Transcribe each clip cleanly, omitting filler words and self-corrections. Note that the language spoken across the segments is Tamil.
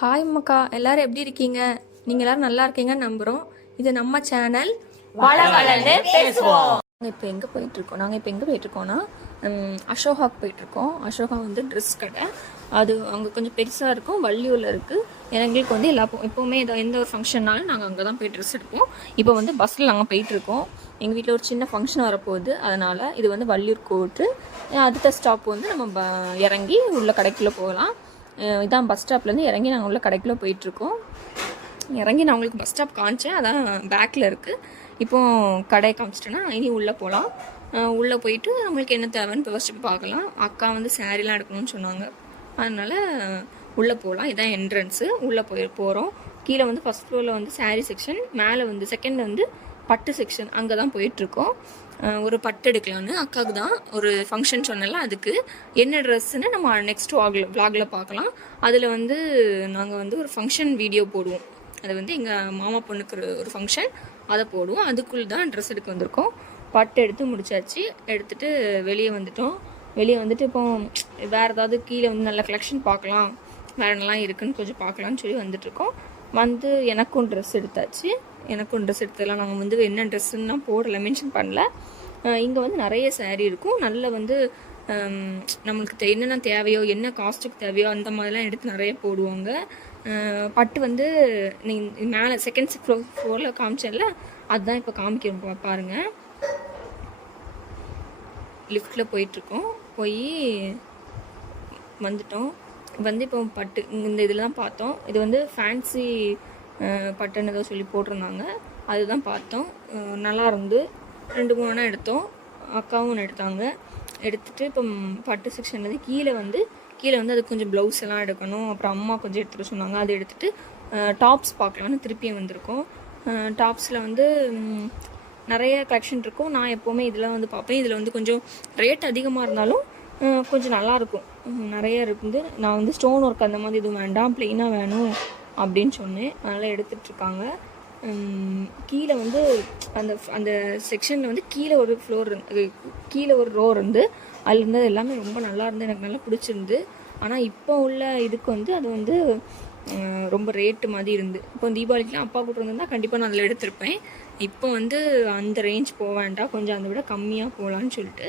ஹாய் மக்கா, எல்லாரும் எப்படி இருக்கீங்க? நீங்கள் எல்லாரும் நல்லா இருக்கீங்கன்னு நம்புகிறோம். இது நம்ம சேனல் வளவளன்னு பேசுவோம். நாங்கள் இப்போ எங்கே போயிட்டுருக்கோன்னா அசோகாவுக்கு போயிட்டுருக்கோம். அசோகா வந்து ட்ரெஸ் கடை. அது அங்கே கொஞ்சம் பெருசாக இருக்கும், வள்ளியூரில் இருக்குது. எங்களுக்கு வந்து எப்போவுமே எந்த ஒரு ஃபங்க்ஷன்னாலும் நாங்கள் அங்கே தான் போய் ட்ரெஸ் எடுப்போம். இப்போ வந்து பஸ்ஸில் நாங்கள் போயிட்டுருக்கோம். எங்கள் வீட்டில் ஒரு சின்ன ஃபங்க்ஷன் வரப்போகுது. அதனால் இது வந்து வள்ளியூர் கோட்டு. அடுத்த ஸ்டாப் வந்து நம்ம இறங்கி உள்ள கடைக்குள்ளே போகலாம். இதான் பஸ் ஸ்டாப்லேருந்து இறங்கி நாங்கள் உள்ள கடைக்குள்ளே போயிட்டுருக்கோம். இறங்கி நான் உங்களுக்கு பஸ் ஸ்டாப் காமிச்சேன், அதான் பேக்கில் இருக்குது. இப்போது கடையை காமிச்சிட்டேன்னா இனி உள்ளே போகலாம். உள்ளே போயிட்டு நம்மளுக்கு என்ன தேவைன்னு ஃபஸ்ட்டு பார்க்கலாம். அக்கா வந்து சாரீலாம் எடுக்கணும்னு சொன்னாங்க, அதனால் உள்ளே போகலாம். இதான் என்ட்ரன்ஸு. உள்ளே போகிறோம். கீழே வந்து ஃபஸ்ட் ஃப்ளோரில் வந்து சாரீ செக்ஷன், மேலே வந்து செகண்டில் வந்து பட்டு செக்ஷன். அங்கே தான் போயிட்டுருக்கோம். ஒரு பட்டு எடுக்கலான்னு அக்காவுக்கு தான் ஒரு ஃபங்க்ஷன் சொன்னல, அதுக்கு என்ன ட்ரெஸ்ஸுன்னு நம்ம நெக்ஸ்ட் விளாகில் பார்க்கலாம். அதில் வந்து நாங்கள் வந்து ஒரு ஃபங்க்ஷன் வீடியோ போடுவோம். அது வந்து எங்கள் மாமா பொண்ணுக்கு ஒரு ஃபங்க்ஷன், அதை போடுவோம். அதுக்குள்ளே தான் ட்ரெஸ் எடுக்க வந்திருக்கோம். பட்டு எடுத்து முடிச்சாச்சு. எடுத்துகிட்டு வெளியே வந்துட்டு இப்போ வேறு ஏதாவது கீழே வந்து நல்ல கலெக்ஷன் பார்க்கலாம், வேறு என்னலாம் இருக்குதுன்னு கொஞ்சம் பார்க்கலான்னு சொல்லி வந்துட்டுருக்கோம். வந்து எனக்கும் ட்ரெஸ் எடுத்ததெல்லாம் நாங்கள் வந்து என்ன ட்ரெஸ்ஸுன்னா போடலை, மென்ஷன் பண்ணல. இங்கே வந்து நிறைய சாரீ இருக்கும். நல்ல வந்து நம்மளுக்கு என்னென்ன தேவையோ, என்ன காஸ்ட்டுக்கு தேவையோ அந்த மாதிரிலாம் எடுத்து நிறைய போடுவாங்க. பட்டு வந்து நீங்கள் மேலே செகண்ட் ஃப்ளோரில் காமிச்சேன்ல, அதுதான் இப்போ காமிக்கிறோம் பாருங்கள். லிஃப்ட்டில் போயிட்டுருக்கோம். போய் வந்துட்டோம். வந்து இப்போ பட்டு இந்த இதில் தான் பார்த்தோம். இது வந்து ஃபேன்சி பட்டுன்னு ஏதோ சொல்லி போட்டிருந்தாங்க, அதுதான் பார்த்தோம். நல்லா இருந்து 2-3 எடுத்தோம். அக்காவும் ஒன்று எடுத்தாங்க. எடுத்துகிட்டு இப்போ பட்டு செக்ஷன்லேருந்து கீழே வந்து அது கொஞ்சம் ப்ளவுஸ் எல்லாம் எடுக்கணும். அப்புறம் அம்மா கொஞ்சம் எடுத்துகிட்டு சொன்னாங்க, அதை எடுத்துகிட்டு டாப்ஸ் பார்க்கலான்னு திருப்பியும் வந்திருக்கோம். டாப்ஸில் வந்து நிறைய கலெக்ஷன் இருக்கும். நான் எப்போவுமே இதெல்லாம் வந்து பார்ப்பேன். இதில் வந்து கொஞ்சம் ரேட் அதிகமாக இருந்தாலும் கொஞ்சம் நல்லாயிருக்கும். நிறைய இருக்குது. நான் வந்து ஸ்டோன் ஒர்க் அந்த மாதிரி எதுவும் வேண்டாம், ப்ளெயினாக வேணும் அப்படின்னு சொன்னேன். அதனால் எடுத்துகிட்ருக்காங்க. கீழே வந்து அந்த செக்ஷனில் வந்து கீழே ஒரு ஃப்ளோர் கீழே ஒரு ரோ இருந்து அதில் இருந்தது எல்லாமே ரொம்ப நல்லா இருந்து எனக்கு நல்லா பிடிச்சிருந்து. ஆனால் இப்போ உள்ள இதுக்கு வந்து அது வந்து ரொம்ப ரேட்டு மாதிரி இருந்து. இப்போ தீபாவளிக்குலாம் அப்பா கூட்டிருந்தா கண்டிப்பாக நான் அதில் எடுத்திருப்பேன். இப்போ வந்து அந்த ரேஞ்ச் போக வேண்டாம், கொஞ்சம் அதை விட கம்மியாக போகலான்னு சொல்லிட்டு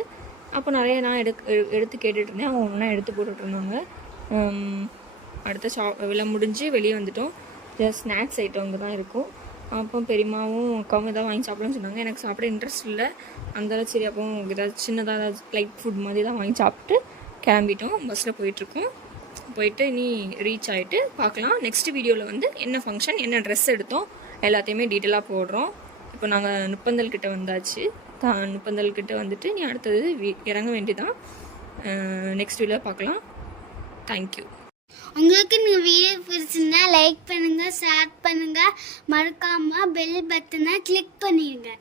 அப்போ நிறைய நான் எடுத்து கேட்டுட்டு இருந்தேன். அவங்க ஒன்றா எடுத்து போட்டுட்ருந்தாங்க. அடுத்த விலை முடிஞ்சு வெளியே வந்துட்டோம். ஜஸ்ட் ஸ்நாக்ஸ் ஐட்டம் அங்கே தான் இருக்கும். அப்போ பெரியமாவும் அக்காவும் எதாவது வாங்கி சாப்பிடணும்னு சொன்னாங்க. எனக்கு சாப்பிட இன்ட்ரெஸ்ட் இல்லை. அந்தளவு சரி, அப்போ ஏதாவது சின்னதாக ஏதாவது லைட் ஃபுட் மாதிரி தான் வாங்கி சாப்பிட்டு கிளம்பிட்டோம். பஸ்ஸில் போயிட்டு இனி ரீச் ஆகிட்டு பார்க்கலாம். நெக்ஸ்ட் வீடியோவில் வந்து என்ன ஃபங்க்ஷன், என்ன ட்ரெஸ் எடுத்தோம் எல்லாத்தையுமே டீட்டெயிலாக போடுறோம். இப்போ நாங்கள் நுப்பந்தல் கிட்டே வந்தாச்சு. நுப்பந்தல் கிட்டே வந்துட்டு நீ அடுத்தது இறங்க வேண்டியதான். நெக்ஸ்ட் வீடியோ பார்க்கலாம். தேங்க்யூ. உங்களுக்கு இந்த வீடியோ பிடிச்சிருந்தா லைக் பண்ணுங்கள், ஷேர் பண்ணுங்கள், மறக்காமல் பெல் பட்டனை கிளிக் பண்ணிடுங்க.